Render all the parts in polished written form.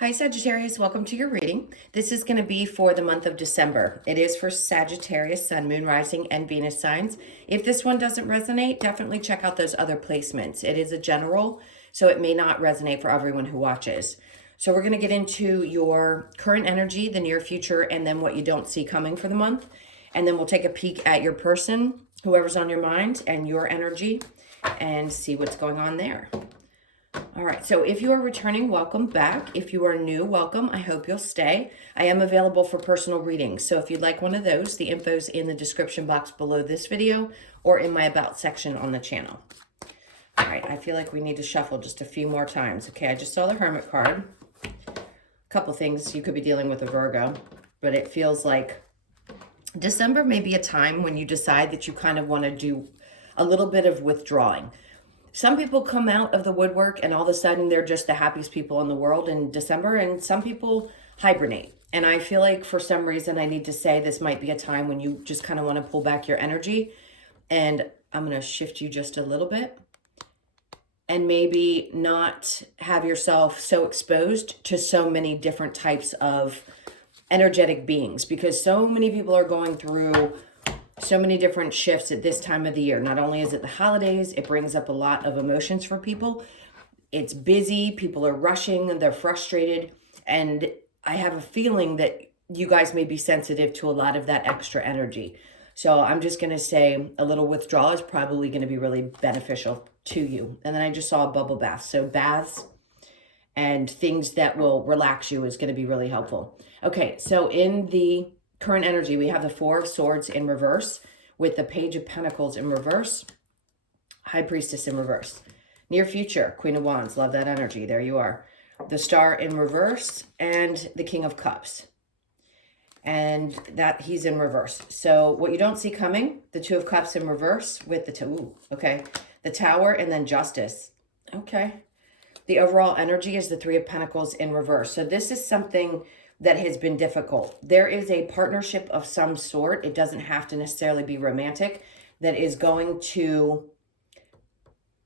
Hi Sagittarius, welcome to your reading. This is going to be for the month of December. It is for Sagittarius, Sun, Moon, Rising, and Venus signs. If this one doesn't resonate, definitely check out those other placements. It is a general, so it may not resonate for everyone who watches. So we're going to get into your current energy, the near future, and then what you don't see coming for the month. And then we'll take a peek at your person, whoever's on your mind, and your energy, and see what's going on there. All right, so if you are returning, welcome back. If you are new, welcome. I hope you'll stay. I am available for personal readings, so if you'd like one of those, the info's in the description box below this video or in my About section on the channel. All right, I feel like we need to shuffle just a few more times. Okay, I just saw the Hermit card. A couple things you could be dealing with a Virgo, but it feels like December may be a time when you decide that you kind of want to do a little bit of withdrawing. Some people come out of the woodwork and all of a sudden they're just the happiest people in the world in December, and some people hibernate. And I feel like for some reason I need to say this might be a time when you just kind of want to pull back your energy. And I'm going to shift you just a little bit and maybe not have yourself so exposed to so many different types of energetic beings, because so many people are going through so many different shifts at this time of the year. Not only is it the holidays, it brings up a lot of emotions for people. It's busy, people are rushing, they're frustrated, and I have a feeling that you guys may be sensitive to a lot of that extra energy. So I'm just going to say a little withdrawal is probably going to be really beneficial to you. And then I just saw a bubble bath. So baths and things that will relax you is going to be really helpful. Okay, so in the current energy, we have the Four of Swords in reverse with the Page of Pentacles in reverse, High Priestess in reverse. Near future, Queen of Wands, love that energy. There you are. The Star in reverse and the King of Cups. And that he's in reverse. So what you don't see coming, the Two of Cups in reverse with the the Tower and then Justice. Okay. The overall energy is the Three of Pentacles in reverse. So this is something that has been difficult. There is a partnership of some sort. It doesn't have to necessarily be romantic, that is going to,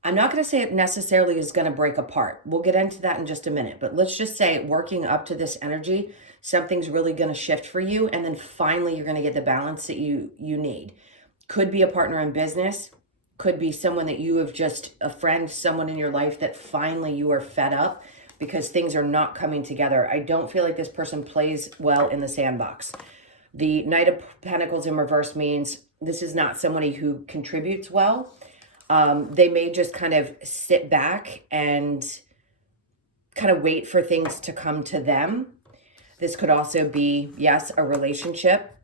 I'm not going to say it necessarily is going to break apart. We'll get into that in just a minute, but let's just say working up to this energy, something's really going to shift for you. And then finally, you're going to get the balance that you need. Could be a partner in business, could be someone that you have just, a friend, someone in your life that finally you are fed up because things are not coming together. I don't feel like this person plays well in the sandbox. The Knight of Pentacles in reverse means this is not somebody who contributes well. They may just kind of sit back and kind of wait for things to come to them. This could also be, yes, a relationship,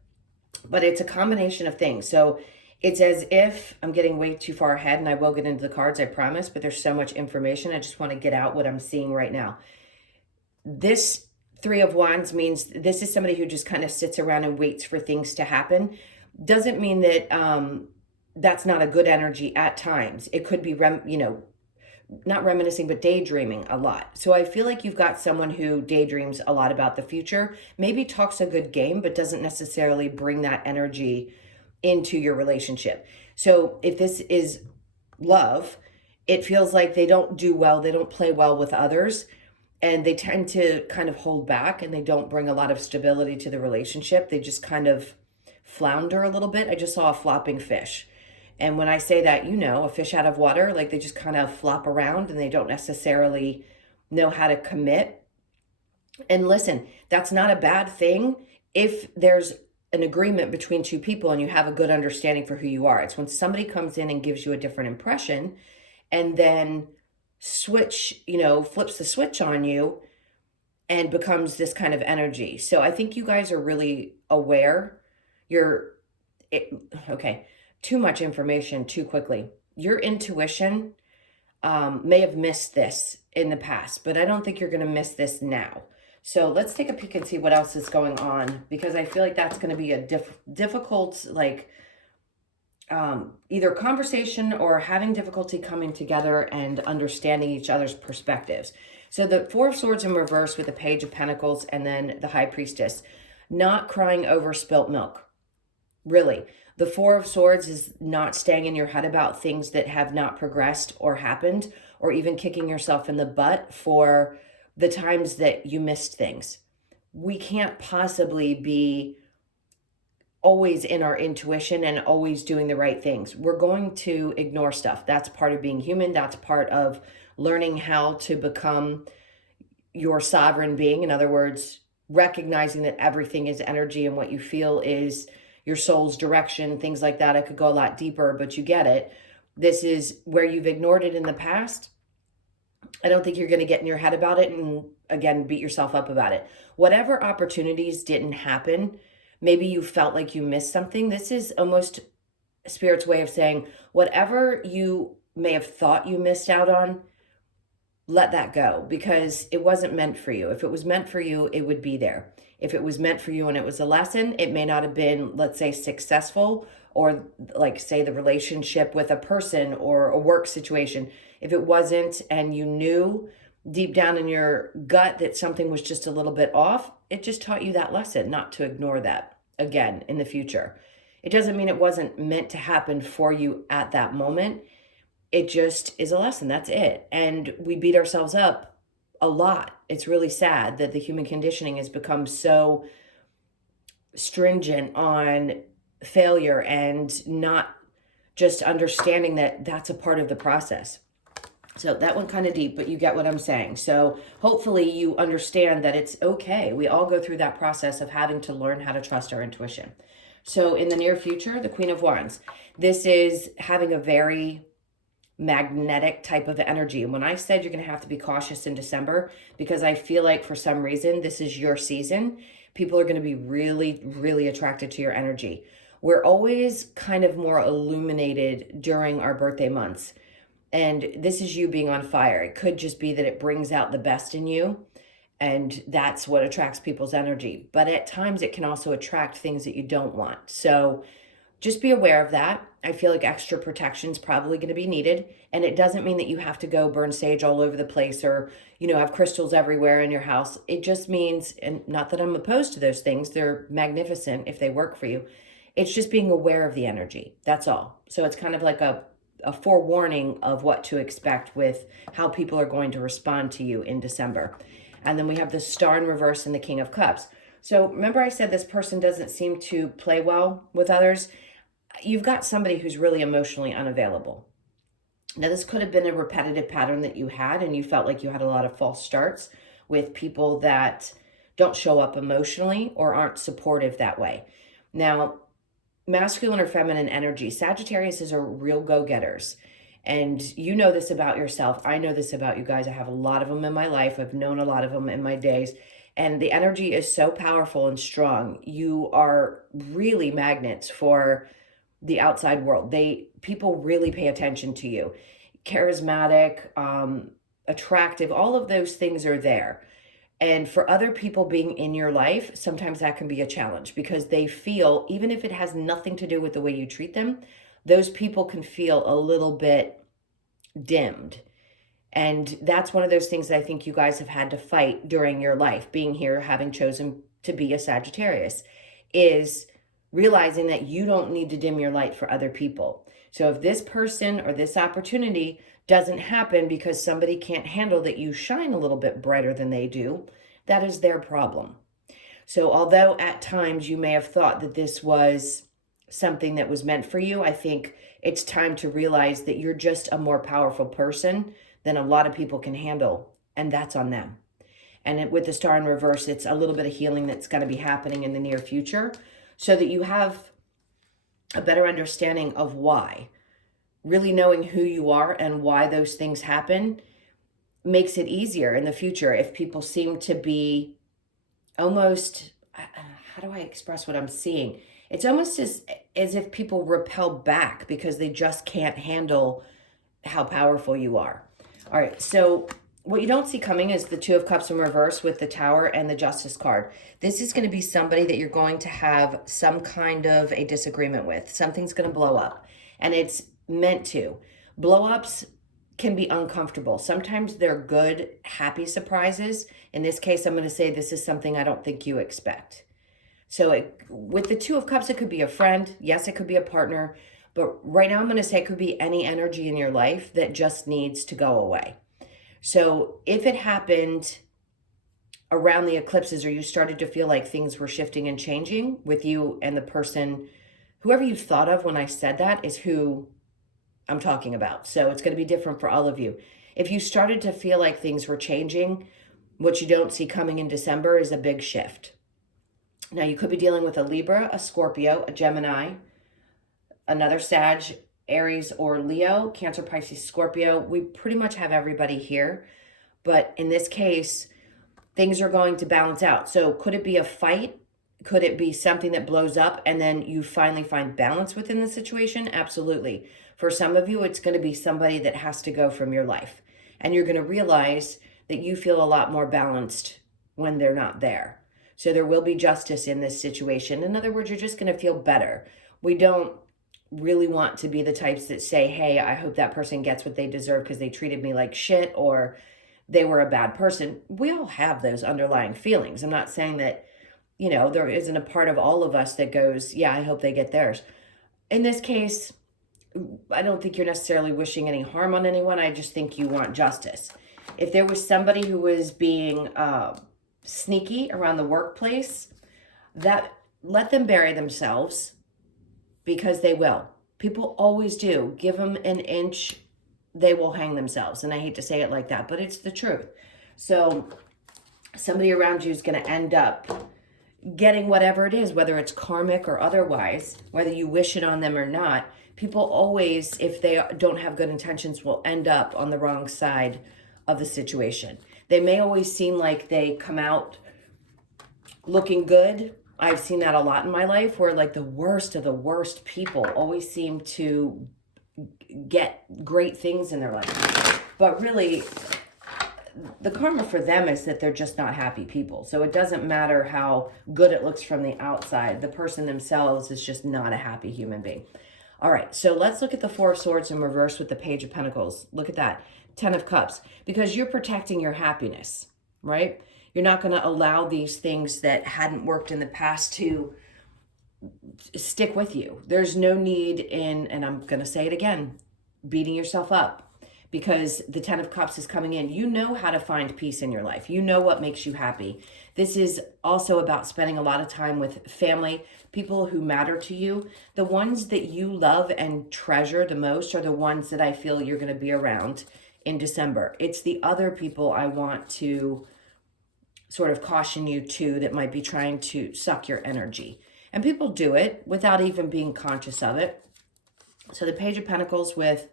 but it's a combination of things. So it's as if I'm getting way too far ahead, and I will get into the cards, I promise, but there's so much information. I just want to get out what I'm seeing right now. This Three of Wands means this is somebody who just kind of sits around and waits for things to happen. Doesn't mean that that's not a good energy at times. It could be, not reminiscing, but daydreaming a lot. So I feel like you've got someone who daydreams a lot about the future, maybe talks a good game, but doesn't necessarily bring that energy into your relationship. So if this is love, it feels like they don't do well, they don't play well with others, and they tend to kind of hold back, and they don't bring a lot of stability to the relationship. They just kind of flounder a little bit. I just saw a flopping fish. And when I say that, a fish out of water, like they just kind of flop around and they don't necessarily know how to commit. And listen, that's not a bad thing if there's an agreement between two people and you have a good understanding for who you are. It's when somebody comes in and gives you a different impression and then flips the switch on you and becomes this kind of energy. So I think you guys are really aware. Too much information too quickly. Your intuition may have missed this in the past, but I don't think you're going to miss this now. So let's take a peek and see what else is going on, because I feel like that's going to be a difficult, either conversation or having difficulty coming together and understanding each other's perspectives. So the Four of Swords in reverse with the Page of Pentacles and then the High Priestess, not crying over spilt milk. Really, the Four of Swords is not staying in your head about things that have not progressed or happened, or even kicking yourself in the butt for the times that you missed things. We can't possibly be always in our intuition and always doing the right things. We're going to ignore stuff. That's part of being human. That's part of learning how to become your sovereign being. In other words, recognizing that everything is energy and what you feel is your soul's direction, things like that. I could go a lot deeper, but you get it. This is where you've ignored it in the past. I don't think you're going to get in your head about it and, again, beat yourself up about it. Whatever opportunities didn't happen, maybe you felt like you missed something. This is almost Spirit's way of saying whatever you may have thought you missed out on, let that go, because it wasn't meant for you. If it was meant for you, it would be there. If it was meant for you and it was a lesson, it may not have been, let's say, successful, or like say the relationship with a person or a work situation. If it wasn't, and you knew deep down in your gut that something was just a little bit off, it just taught you that lesson, not to ignore that again in the future. It doesn't mean it wasn't meant to happen for you at that moment. It just is a lesson. That's it. And we beat ourselves up a lot. It's really sad that the human conditioning has become so stringent on failure and not just understanding that that's a part of the process. So that went kind of deep, but you get what I'm saying. So hopefully you understand that it's okay. We all go through that process of having to learn how to trust our intuition. So in the near future, the Queen of Wands, this is having a very magnetic type of energy. And when I said you're going to have to be cautious in December, because I feel like for some reason, this is your season, people are going to be really, really attracted to your energy. We're always kind of more illuminated during our birthday months. And this is you being on fire. It could just be that it brings out the best in you, and that's what attracts people's energy. But at times it can also attract things that you don't want. So just be aware of that. I feel like extra protection is probably going to be needed. And it doesn't mean that you have to go burn sage all over the place or, have crystals everywhere in your house. It just means, and not that I'm opposed to those things, they're magnificent if they work for you. It's just being aware of the energy. That's all. So it's kind of like a forewarning of what to expect with how people are going to respond to you in December. And then we have the Star in reverse and the King of Cups. So remember I said this person doesn't seem to play well with others. You've got somebody who's really emotionally unavailable. Now, this could have been a repetitive pattern that you had, and you felt like you had a lot of false starts with people that don't show up emotionally or aren't supportive that way. Now, masculine or feminine energy, Sagittarius are real go-getters. And you know this about yourself. I know this about you guys. I have a lot of them in my life. I've known a lot of them in my days. And the energy is so powerful and strong. You are really magnets for the outside world. People really pay attention to you. Charismatic, attractive, all of those things are there. And for other people being in your life, sometimes that can be a challenge because they feel, even if it has nothing to do with the way you treat them, those people can feel a little bit dimmed. And that's one of those things that I think you guys have had to fight during your life, being here, having chosen to be a Sagittarius, is realizing that you don't need to dim your light for other people. So if this person or this opportunity doesn't happen because somebody can't handle that you shine a little bit brighter than they do, that is their problem. So although at times you may have thought that this was something that was meant for you, I think it's time to realize that you're just a more powerful person than a lot of people can handle, and that's on them. And with the Star in reverse, it's a little bit of healing that's going to be happening in the near future so that you have a better understanding of why. Really knowing who you are and why those things happen makes it easier in the future if people seem to be almost, how do I express what I'm seeing? It's almost as if people repel back because they just can't handle how powerful you are. All right, so what you don't see coming is the Two of Cups in reverse with the Tower and the Justice card. This is going to be somebody that you're going to have some kind of a disagreement with. Something's going to blow up, and it's meant to. Blow-ups can be uncomfortable. Sometimes they're good, happy surprises. In this case, I'm going to say this is something I don't think you expect. So with the Two of Cups, it could be a friend. Yes, it could be a partner. But right now I'm going to say it could be any energy in your life that just needs to go away. So if it happened around the eclipses, or you started to feel like things were shifting and changing with you and the person, whoever you thought of when I said that is who I'm talking about. So it's going to be different for all of you. If you started to feel like things were changing, what you don't see coming in December is a big shift. Now, you could be dealing with a Libra, a Scorpio, a Gemini, another Sag, Aries, or Leo, Cancer, Pisces, Scorpio. We pretty much have everybody here. But in this case, things are going to balance out. So could it be a fight? Could it be something that blows up and then you finally find balance within the situation? Absolutely. For some of you, it's going to be somebody that has to go from your life. And you're going to realize that you feel a lot more balanced when they're not there. So there will be justice in this situation. In other words, you're just going to feel better. We don't really want to be the types that say, hey, I hope that person gets what they deserve because they treated me like shit or they were a bad person. We all have those underlying feelings. I'm not saying that, there isn't a part of all of us that goes, yeah, I hope they get theirs. In this case, I don't think you're necessarily wishing any harm on anyone. I just think you want justice. If there was somebody who was being sneaky around the workplace, that let them bury themselves, because they will. People always do. Give them an inch, they will hang themselves. And I hate to say it like that, but it's the truth. So somebody around you is going to end up getting whatever it is, whether it's karmic or otherwise, whether you wish it on them or not. People always, if they don't have good intentions, will end up on the wrong side of the situation. They may always seem like they come out looking good. I've seen that a lot in my life, where like the worst of the worst people always seem to get great things in their life. But really, the karma for them is that they're just not happy people. So it doesn't matter how good it looks from the outside. The person themselves is just not a happy human being. All right, so let's look at the Four of Swords in reverse with the Page of Pentacles. Look at that, 10 of Cups, because you're protecting your happiness, right? You're not going to allow these things that hadn't worked in the past to stick with you. There's no need in, and I'm going to say it again, beating yourself up, because the 10 of Cups is coming in. You know how to find peace in your life. You know what makes you happy. This is also about spending a lot of time with family, people who matter to you. The ones that you love and treasure the most are the ones that I feel you're going to be around in December. It's the other people I want to sort of caution you to, that might be trying to suck your energy. And people do it without even being conscious of it. So the Page of Pentacles with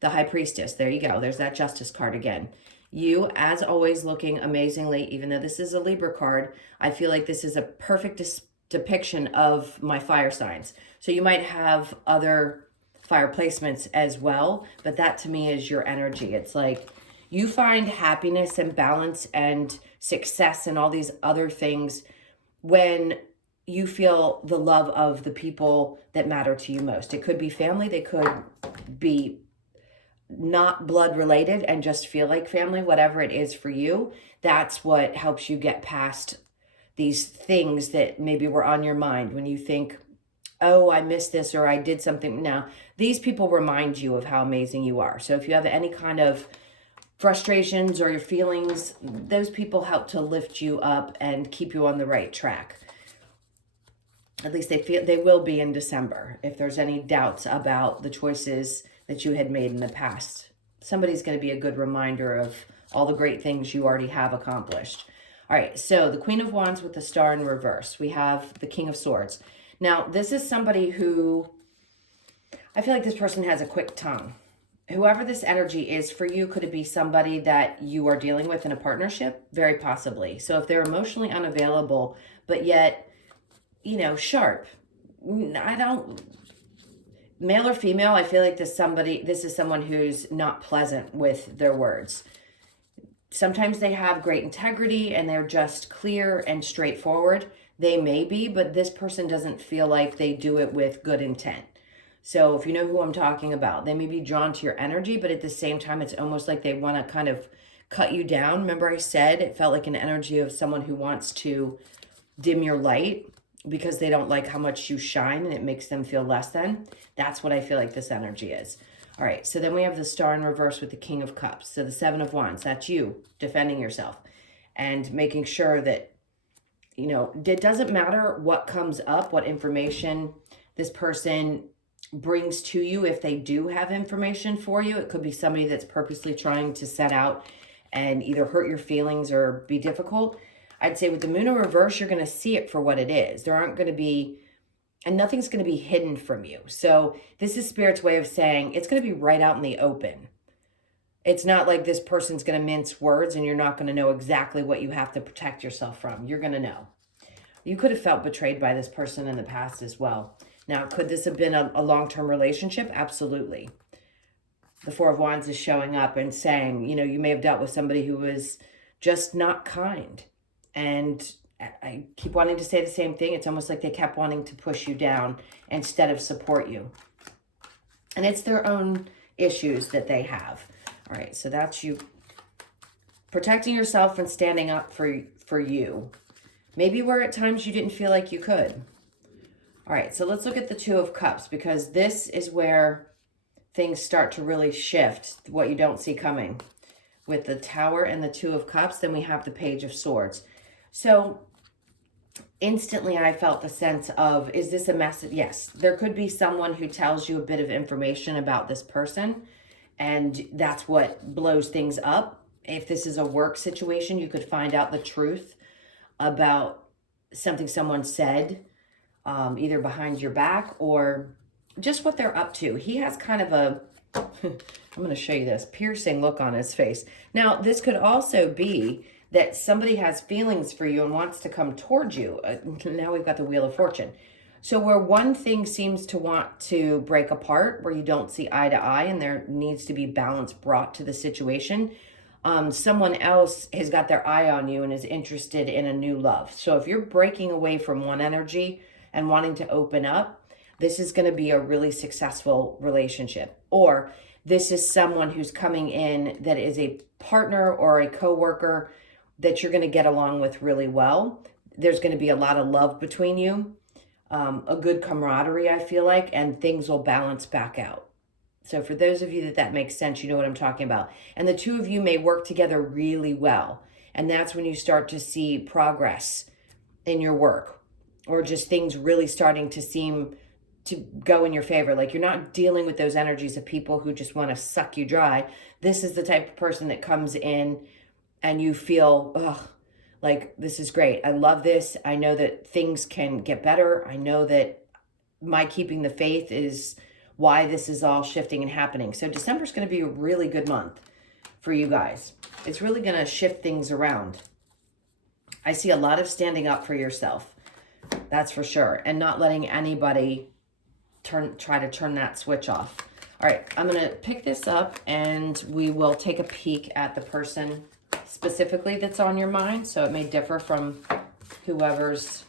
the High Priestess. There you go. There's that Justice card again. You, as always, looking amazingly. Even though this is a Libra card, I feel like this is a perfect depiction of my fire signs. So you might have other fire placements as well, but that to me is your energy. It's like you find happiness and balance and success and all these other things when you feel the love of the people that matter to you most. It could be family. They could be not blood related and just feel like family, whatever it is for you. That's what helps you get past these things that maybe were on your mind when you think, oh, I missed this or I did something. Now, these people remind you of how amazing you are. So if you have any kind of frustrations or your feelings, those people help to lift you up and keep you on the right track. At least they will be in December. If there's any doubts about the choices that you had made in the past, somebody's going to be a good reminder of all the great things you already have accomplished. All right, so the Queen of Wands with the Star in reverse. We have the King of Swords. Now, this is somebody who, I feel like this person has a quick tongue. Whoever this energy is for you, could it be somebody that you are dealing with in a partnership? Very possibly. So if they're emotionally unavailable, but yet, sharp. Male or female, I feel like this is someone who's not pleasant with their words. Sometimes they have great integrity and they're just clear and straightforward. They may be, but this person doesn't feel like they do it with good intent. So if you know who I'm talking about, they may be drawn to your energy, but at the same time, it's almost like they want to kind of cut you down. Remember I said it felt like an energy of someone who wants to dim your light because they don't like how much you shine and it makes them feel less than. That's what I feel like this energy is. All right, so then we have the Star in reverse with the King of Cups. So the Seven of Wands, that's you defending yourself. and making sure that, you know, it doesn't matter what comes up, what information this person brings to you. If they do have information for you, it could be somebody that's purposely trying to set out and either hurt your feelings or be difficult. I'd say with the moon in reverse, you're going to see it for what it is. There aren't going to be, and nothing's going to be hidden from you. So this is Spirit's way of saying it's going to be right out in the open. It's not like this person's going to mince words and you're not going to know exactly what you have to protect yourself from. You're going to know. You could have felt betrayed by this person in the past as well. Now, could this have been a long-term relationship? Absolutely. The Four of Wands is showing up and saying, you know, you may have dealt with somebody who was just not kind. And I keep wanting to say the same thing. It's almost like they kept wanting to push you down instead of support you. And it's their own issues that they have. All right, so that's you protecting yourself and standing up for you. Maybe where at times you didn't feel like you could. All right, so let's look at the Two of Cups, because this is where things start to really shift, what you don't see coming. With the Tower and the Two of Cups, then we have the Page of Swords. So instantly I felt the sense of, is this a message? Yes, there could be someone who tells you a bit of information about this person, and that's what blows things up. If this is a work situation, you could find out the truth about something someone said, either behind your back or just what they're up to. He has kind of a, I'm going to show you this, piercing look on his face. Now, this could also be that somebody has feelings for you and wants to come towards you. Now we've got the Wheel of Fortune. So where one thing seems to want to break apart, where you don't see eye to eye and there needs to be balance brought to the situation, someone else has got their eye on you and is interested in a new love. So if you're breaking away from one energy and wanting to open up, this is going to be a really successful relationship. Or this is someone who's coming in that is a partner or a coworker that you're going to get along with really well. There's going to be a lot of love between you, a good camaraderie, I feel like, and things will balance back out. So for those of you that makes sense, you know what I'm talking about. And the two of you may work together really well. And that's when you start to see progress in your work, or just things really starting to seem to go in your favor. Like you're not dealing with those energies of people who just want to suck you dry. This is the type of person that comes in and you feel, ugh, like this is great. I love this. I know that things can get better. I know that my keeping the faith is why this is all shifting and happening. So December is going to be a really good month for you guys. It's really going to shift things around. I see a lot of standing up for yourself. That's for sure. And not letting anybody try to turn that switch off. All right, I'm going to pick this up and we will take a peek at the person specifically that's on your mind. So it may differ from whoever's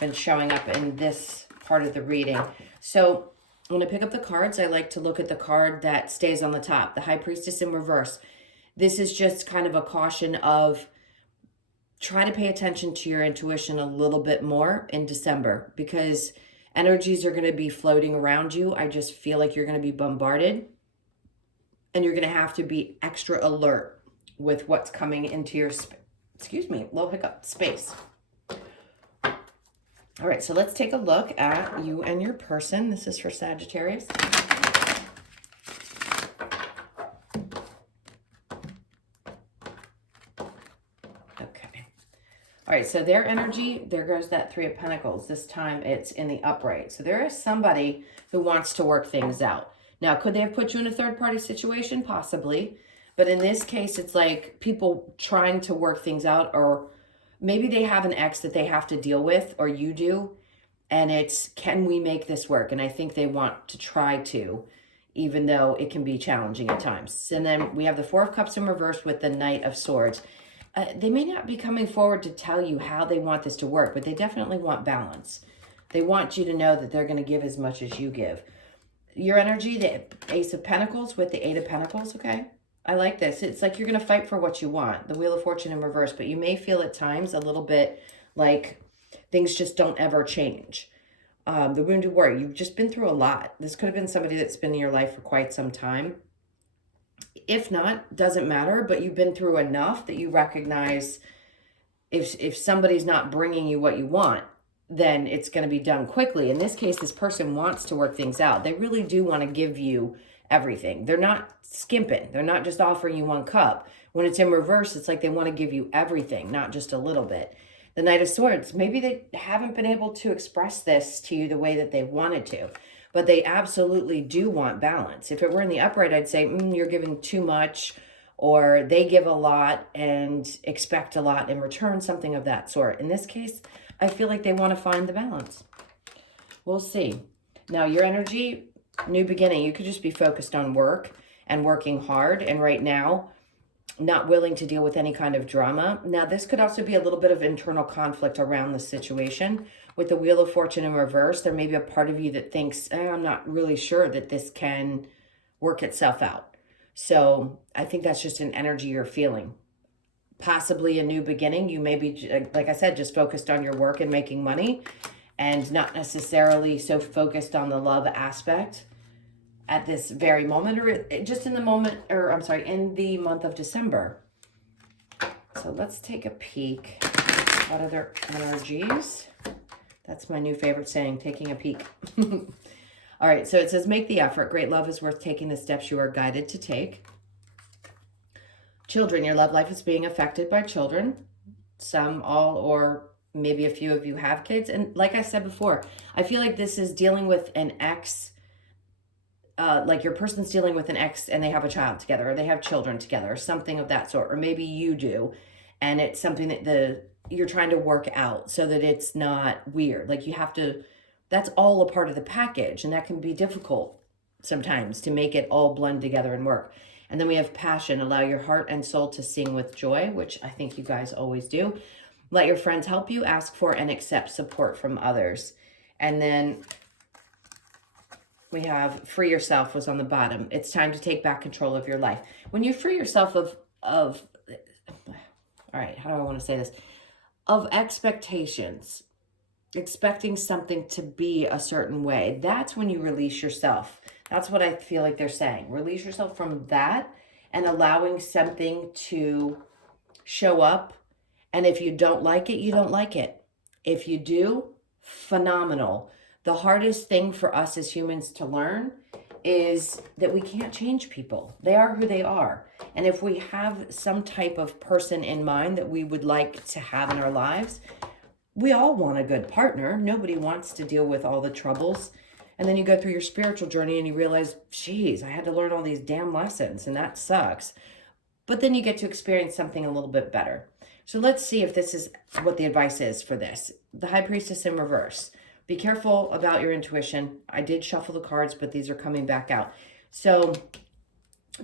been showing up in this part of the reading. So when I pick up the cards, I like to look at the card that stays on the top, the High Priestess in reverse. This is just kind of a caution of try to pay attention to your intuition a little bit more in December, because energies are going to be floating around you. I just feel like you're going to be bombarded and you're going to have to be extra alert with what's coming into your, space. All right, so let's take a look at you and your person. This is for Sagittarius. Okay. All right, so their energy, there goes that Three of Pentacles. This time it's in the upright. So there is somebody who wants to work things out. Now, could they have put you in a third-party situation? Possibly. But in this case, it's like people trying to work things out, or maybe they have an ex that they have to deal with, or you do, and it's, can we make this work? And I think they want to try to, even though it can be challenging at times. And then we have the Four of Cups in reverse with the Knight of Swords. They may not be coming forward to tell you how they want this to work, but they definitely want balance. They want you to know that they're going to give as much as you give. Your energy, the Ace of Pentacles with the Eight of Pentacles, okay? I like this. It's like you're going to fight for what you want. The Wheel of Fortune in reverse, but you may feel at times a little bit like things just don't ever change. The Wounded Warrior, you've just been through a lot. This could have been somebody that's been in your life for quite some time. If not, doesn't matter, but you've been through enough that you recognize if somebody's not bringing you what you want, then it's going to be done quickly. In this case, this person wants to work things out. They really do want to give you everything. They're not skimping. They're not just offering you one cup. When it's in reverse, it's like they want to give you everything, not just a little bit. The Knight of Swords, maybe they haven't been able to express this to you the way that they wanted to, but they absolutely do want balance. If it were in the upright, I'd say, you're giving too much, or they give a lot and expect a lot in return, something of that sort. In this case, I feel like they want to find the balance. We'll see. Now, your energy, new beginning, you could just be focused on work and working hard. And right now, not willing to deal with any kind of drama. Now, this could also be a little bit of internal conflict around the situation. With the Wheel of Fortune in reverse, there may be a part of you that thinks, I'm not really sure that this can work itself out. So I think that's just an energy you're feeling. Possibly a new beginning. You may be, like I said, just focused on your work and making money and not necessarily so focused on the love aspect at this very moment, or just in the moment, or I'm sorry, in the month of December. So let's take a peek. What other energies? That's my new favorite saying, taking a peek. All right, so it says, make the effort. Great love is worth taking the steps you are guided to take. Children, your love life is being affected by children. Some, all, or maybe a few of you have kids. And like I said before, I feel like this is dealing with an ex, like your person's dealing with an ex and they have a child together, or they have children together, or something of that sort. Or maybe you do, and it's something that you're trying to work out so that it's not weird. Like you have to, that's all a part of the package, and that can be difficult sometimes to make it all blend together and work. And then we have passion. Allow your heart and soul to sing with joy, which I think you guys always do. Let your friends help you. Ask for and accept support from others. And then we have free yourself was on the bottom. It's time to take back control of your life. When you free yourself of all right, how do I want to say this? Of expectations, expecting something to be a certain way, that's when you release yourself. That's what I feel like they're saying. Release yourself from that and allowing something to show up. And if you don't like it, you don't like it. If you do, phenomenal. The hardest thing for us as humans to learn is that we can't change people. They are who they are. And if we have some type of person in mind that we would like to have in our lives, we all want a good partner. Nobody wants to deal with all the troubles. And then you go through your spiritual journey and you realize, geez, I had to learn all these damn lessons and that sucks. But then you get to experience something a little bit better. So let's see if this is what the advice is for this. The High Priestess in reverse. Be careful about your intuition. I did shuffle the cards, but these are coming back out. So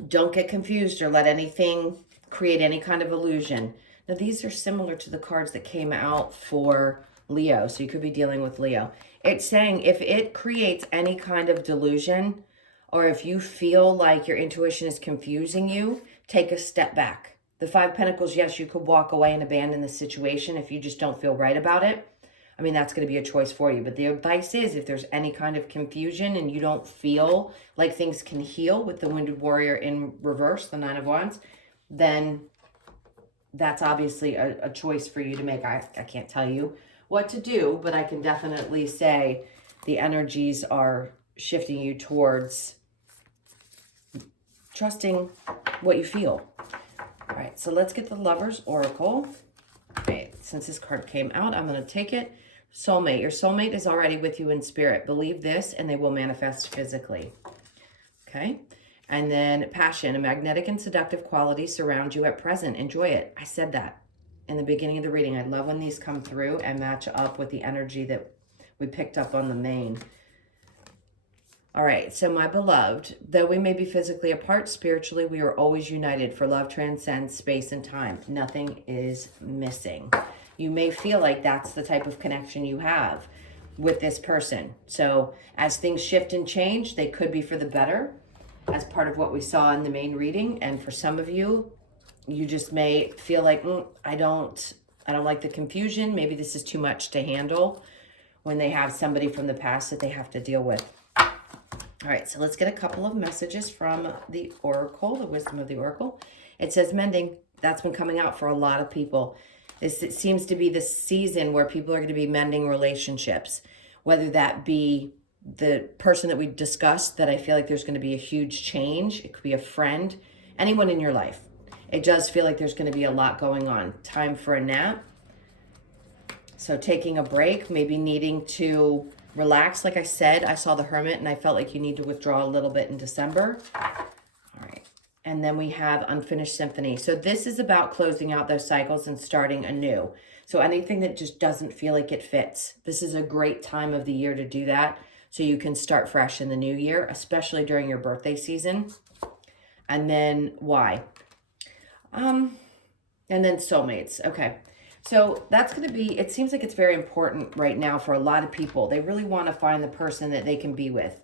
don't get confused or let anything create any kind of illusion. Now, these are similar to the cards that came out for Leo, so you could be dealing with Leo. It's saying if it creates any kind of delusion, or if you feel like your intuition is confusing you, take a step back. The Five of Pentacles, yes, you could walk away and abandon the situation if you just don't feel right about it. I mean, that's going to be a choice for you. But the advice is if there's any kind of confusion and you don't feel like things can heal with the Wounded Warrior in reverse, the Nine of Wands, then that's obviously a choice for you to make. I can't tell you what to do, but I can definitely say the energies are shifting you towards trusting what you feel. All right, so let's get the Lover's Oracle. Okay, since this card came out, I'm going to take it. Soulmate. Your soulmate is already with you in spirit. Believe this and they will manifest physically. Okay. And then passion. A magnetic and seductive quality surround you at present. Enjoy it. I said that in the beginning of the reading. I love when these come through and match up with the energy that we picked up on the main. All right. So my beloved, though we may be physically apart, spiritually, we are always united, for love transcends space and time. Nothing is missing. You may feel like that's the type of connection you have with this person. So as things shift and change, they could be for the better, as part of what we saw in the main reading. And for some of you, you just may feel like, I don't like the confusion. Maybe this is too much to handle when they have somebody from the past that they have to deal with. All right, so let's get a couple of messages from the Oracle, the wisdom of the Oracle. It says mending. That's been coming out for a lot of people. It seems to be the season where people are going to be mending relationships, whether that be the person that we discussed, that I feel like there's going to be a huge change. It could be a friend, anyone in your life. It does feel like there's going to be a lot going on. Time for a nap. So taking a break, maybe needing to relax. Like I said, I saw the Hermit and I felt like you need to withdraw a little bit in December. All right. And then we have Unfinished Symphony. So this is about closing out those cycles and starting anew. So anything that just doesn't feel like it fits, this is a great time of the year to do that. So you can start fresh in the new year, especially during your birthday season. And then why? And then soulmates. Okay. So that's going to be, it seems like it's very important right now for a lot of people. They really want to find the person that they can be with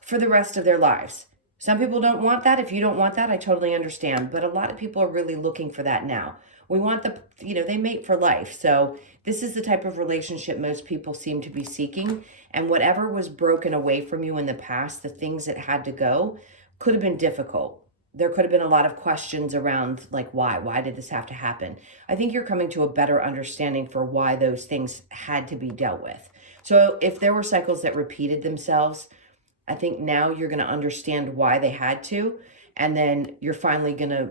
for the rest of their lives. Some people don't want that. If you don't want that, I totally understand. But a lot of people are really looking for that now. We want they mate for life. So this is the type of relationship most people seem to be seeking. And whatever was broken away from you in the past, the things that had to go, could have been difficult. There could have been a lot of questions around, like, why did this have to happen? I think you're coming to a better understanding for why those things had to be dealt with. So if there were cycles that repeated themselves, I think now you're going to understand why they had to. And then you're finally going to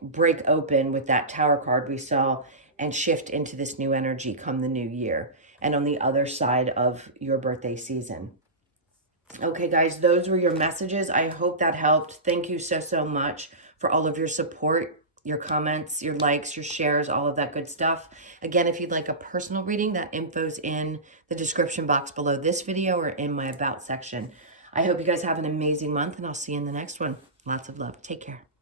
break open with that Tower card we saw and shift into this new energy come the new year and on the other side of your birthday season. Okay, guys, those were your messages. I hope that helped. Thank you so much for all of your support, your comments, your likes, your shares, all of that good stuff. Again, if you'd like a personal reading, that info's in the description box below this video or in my About section. I hope you guys have an amazing month, and I'll see you in the next one. Lots of love. Take care.